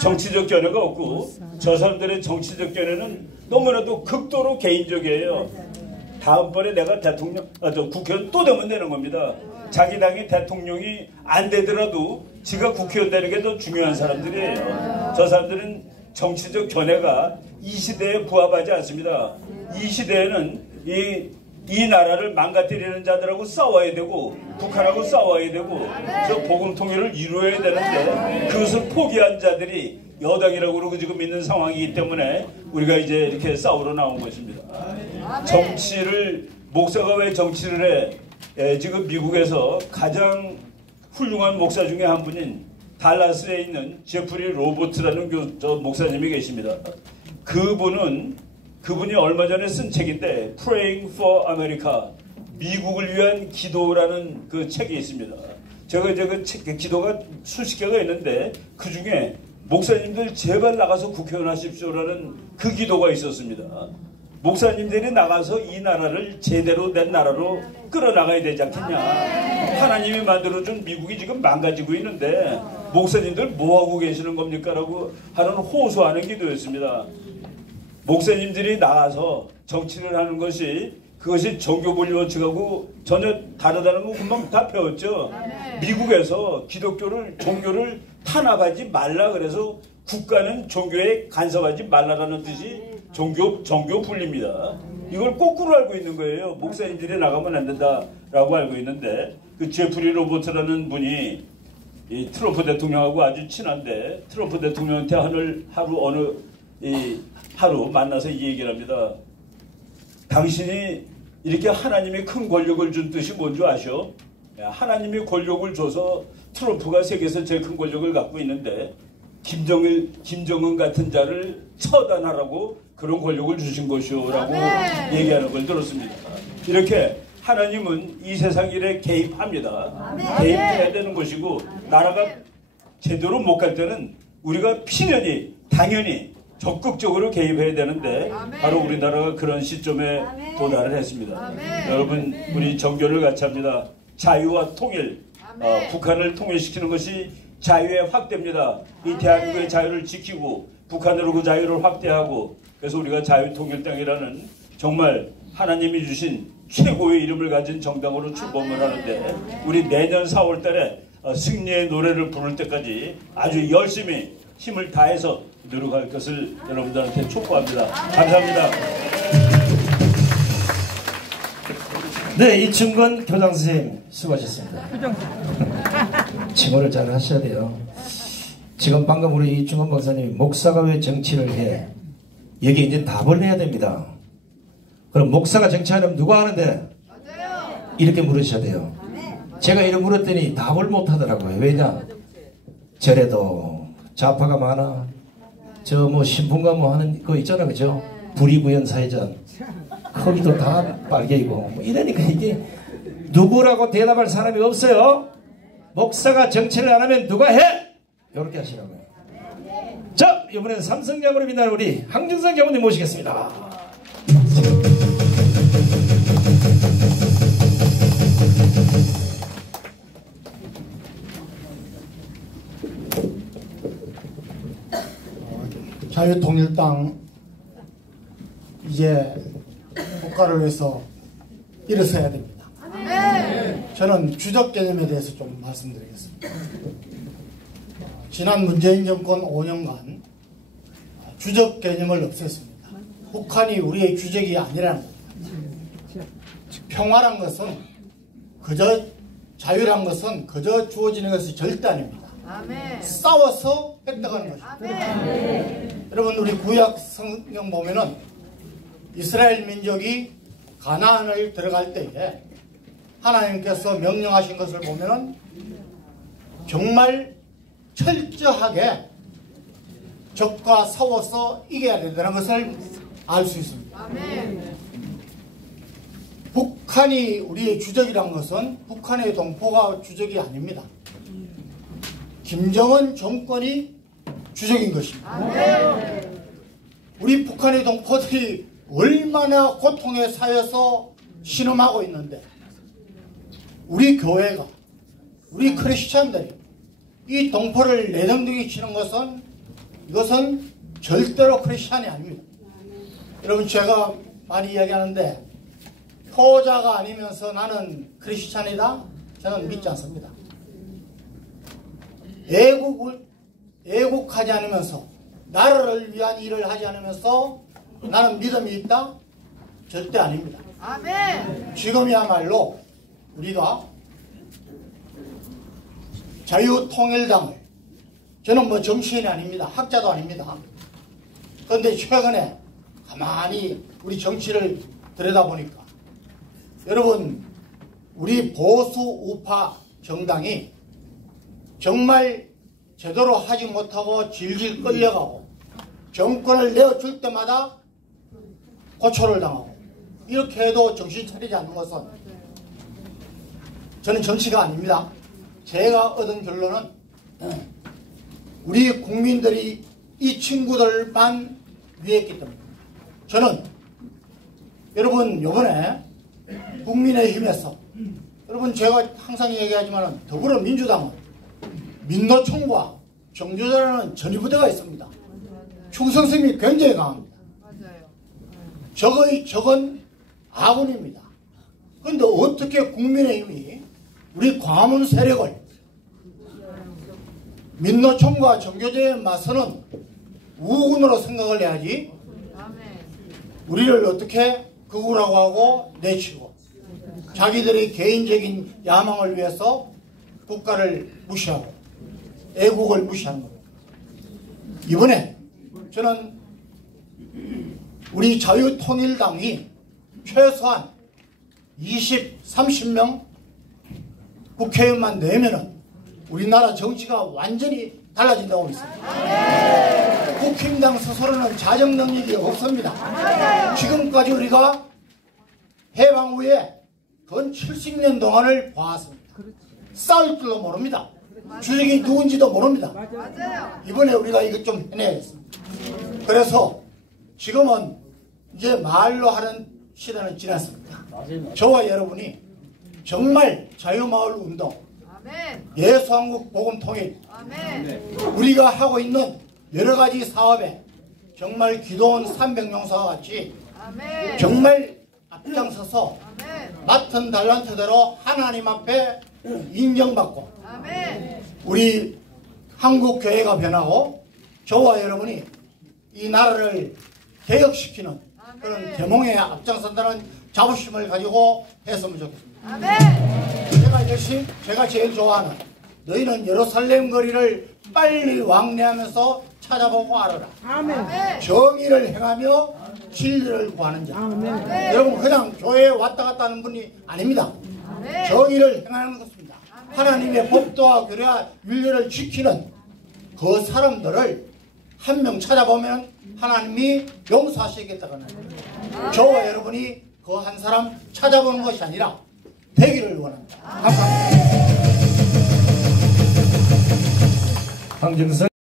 정치적 견해가 없고 저 사람들의 정치적 견해는 너무나도 극도로 개인적이에요. 다음번에 내가 국회의원 또 되면 되는 겁니다. 자기 당의 대통령이 안 되더라도 지가 국회의원 되는 게 더 중요한 사람들이에요. 저 사람들은 정치적 견해가 이 시대에 부합하지 않습니다. 이 시대에는 이 나라를 망가뜨리는 자들하고 싸워야 되고 북한하고 싸워야 되고 저 복음 통일을 이루어야 되는데 그것을 포기한 자들이 여당이라고 그러고 지금 있는 상황이기 때문에 우리가 이제 이렇게 싸우러 나온 것입니다. 목사가 왜 정치를 해? 지금 미국에서 가장 훌륭한 목사 중에 한 분인 달라스에 있는 제프리 로버트라는 목사님이 계십니다. 그분이 얼마 전에 쓴 책인데 Praying for America, 미국을 위한 기도라는 그 책이 있습니다. 그 기도가 수십 개가 있는데 그 중에 목사님들 제발 나가서 국회의원 하십시오라는 그 기도가 있었습니다. 목사님들이 나가서 이 나라를 제대로 된 나라로 끌어나가야 되지 않겠냐. 하나님이 만들어준 미국이 지금 망가지고 있는데 목사님들 뭐하고 계시는 겁니까? 라고 하는 호소하는 기도였습니다. 목사님들이 나가서 정치를 하는 그것이 종교분리 원칙하고 전혀 다르다는 거 금방 다 배웠죠. 미국에서 종교를 탄압하지 말라 그래서 국가는 종교에 간섭하지 말라라는 뜻이 종교 분리입니다. 이걸 거꾸로 알고 있는 거예요. 목사님들이 나가면 안 된다라고 알고 있는데 그 제프리 로버트라는 분이 이 트럼프 대통령하고 아주 친한데 트럼프 대통령한테 하루 만나서 이 얘기를 합니다. 당신이 이렇게 하나님이 큰 권력을 준 뜻이 뭔지 아셔? 하나님이 권력을 줘서 트럼프가 세계에서 제일 큰 권력을 갖고 있는데 김정은 같은 자를 처단하라고 그런 권력을 주신 것이오 라고 얘기하는 걸 들었습니다. 이렇게 하나님은 이 세상 일에 개입합니다. 개입해야 되는 것이고 나라가 제대로 못 갈 때는 우리가 당연히 적극적으로 개입해야 되는데 바로 우리나라가 그런 시점에 도달을 했습니다. 여러분 우리 정교를 같이 합니다. 자유와 통일, 북한을 통일시키는 것이 자유의 확대입니다. 이 대한민국의 자유를 지키고 북한으로 그 자유를 확대하고 그래서 우리가 자유통일 땅이라는 정말 하나님이 주신 최고의 이름을 가진 정당으로 출범을 하는데 우리 내년 4월 달에 승리의 노래를 부를 때까지 아주 열심히 힘을 다해서 노력할 것을 여러분들한테 촉구합니다. 감사합니다. 네, 이충건 교장 선생님 수고하셨습니다. 칭호를 잘 하셔야 돼요. 지금 방금 우리 이충건 박사님이 목사가 왜 정치를 해? 여기 이제 답을 해야 됩니다. 그럼 목사가 정치하려면 누가 하는데? 이렇게 물으셔야 돼요. 제가 이렇게 물었더니 답을 못 하더라고요. 왜냐? 절에도 좌파가 많아. 저 뭐 신분가 뭐 하는 거 있잖아, 그죠? 불의부연 사회전. 거기도 다 빨개이고 뭐 이러니까 이게 누구라고 대답할 사람이 없어요. 목사가 정치를 안 하면 누가 해? 이렇게 하시라고요. 자, 이번에는 삼성야구를 빛나는 우리 황준성 교수님 모시겠습니다. 자유통일당 이제 국가를 위해서 일어서야 됩니다. 저는 주적 개념에 대해서 좀 말씀드리겠습니다. 지난 문재인 정권 5년간 주적 개념을 없앴습니다. 북한이 우리의 주적이 아니라는 겁니다. 평화란 것은 그저 자유란 것은 그저 주어지는 것이 절대 아닙니다. 싸워서 획득하는 것입니다. 여러분 우리 구약 성경 보면은 이스라엘 민족이 가나안을 들어갈 때에 하나님께서 명령하신 것을 보면은 정말 철저하게 적과 싸워서 이겨야 된다는 것을 알 수 있습니다. 북한이 우리의 주적이란 것은 북한의 동포가 주적이 아닙니다. 김정은 정권이 주적인 것입니다. 우리 북한의 동포들이 얼마나 고통에 쌓여서 신음하고 있는데 우리 교회가 우리 크리스찬들이 이 동포를 내덩둥이 치는 것은 이것은 절대로 크리스찬이 아닙니다. 여러분, 제가 많이 이야기하는데 효자가 아니면서 나는 크리스찬이다? 저는 믿지 않습니다. 애국하지 않으면서 나라를 위한 일을 하지 않으면서 나는 믿음이 있다? 절대 아닙니다. 아멘. 지금이야말로 우리가 자유통일당을, 저는 뭐 정치인이 아닙니다. 학자도 아닙니다. 그런데 최근에 가만히 우리 정치를 들여다보니까 여러분, 우리 보수 우파 정당이 정말 제대로 하지 못하고 질질 끌려가고 정권을 내어줄 때마다 고초를 당하고 이렇게 해도 정신 차리지 않는 것은 저는 정치가 아닙니다. 제가 얻은 결론은 우리 국민들이 이 친구들만 위했기 때문입니다. 저는 여러분, 요번에 국민의힘에서, 여러분 제가 항상 얘기하지만 더불어민주당은 민노총과 정교조라는 전위부대가 있습니다. 충성심이 굉장히 강합니다. 적은 아군입니다. 그런데 어떻게 국민의힘이 우리 광화문 세력을 민노총과 정교조에 맞서는 우군으로 생각을 해야지, 우리를 어떻게 극우라고 하고 내치고 자기들의 개인적인 야망을 위해서 국가를 무시하고 애국을 무시하는 겁니다. 이번에 저는 우리 자유통일당이 최소한 20, 30명 국회의원만 내면은 우리나라 정치가 완전히 달라진다고 믿습니다. 국힘당 스스로는 자정 능력이 없습니다. 지금까지 우리가 해방 후에 건 70년 동안을 봐왔습니다. 싸울 줄도 모릅니다. 주적이 누군지도 모릅니다. 이번에 우리가 이것 좀 해내야겠습니다. 그래서 지금은 이제 말로 하는 시대는 지났습니다. 저와 여러분이 정말 자유마을 운동, 예수한국 복음통일, 우리가 하고 있는 여러 가지 사업에 정말 기도원 300용사와 같이 정말 앞장서서 맡은 달란트대로 하나님 앞에 인정받고 우리 한국교회가 변하고 저와 여러분이 이 나라를 개혁시키는 그런 계몽에 앞장선다는 자부심을 가지고 했으면 좋겠습니다. 제가 제일 좋아하는, 너희는 예루살렘 거리를 빨리 왕래하면서 찾아보고 알아라. 정의를 행하며 진리를 구하는 자. 여러분, 그냥 교회에 왔다 갔다 하는 분이 아닙니다. 정의를 행하는 것입니다. 하나님의 법도와 교례와 윤리를 지키는 그 사람들을 한 명 찾아보면 하나님이 용서하시겠다는 겁니다. 저와 여러분이 그 한 사람 찾아보는 것이 아니라 되기를 원합니다. 감사합니다. 황정선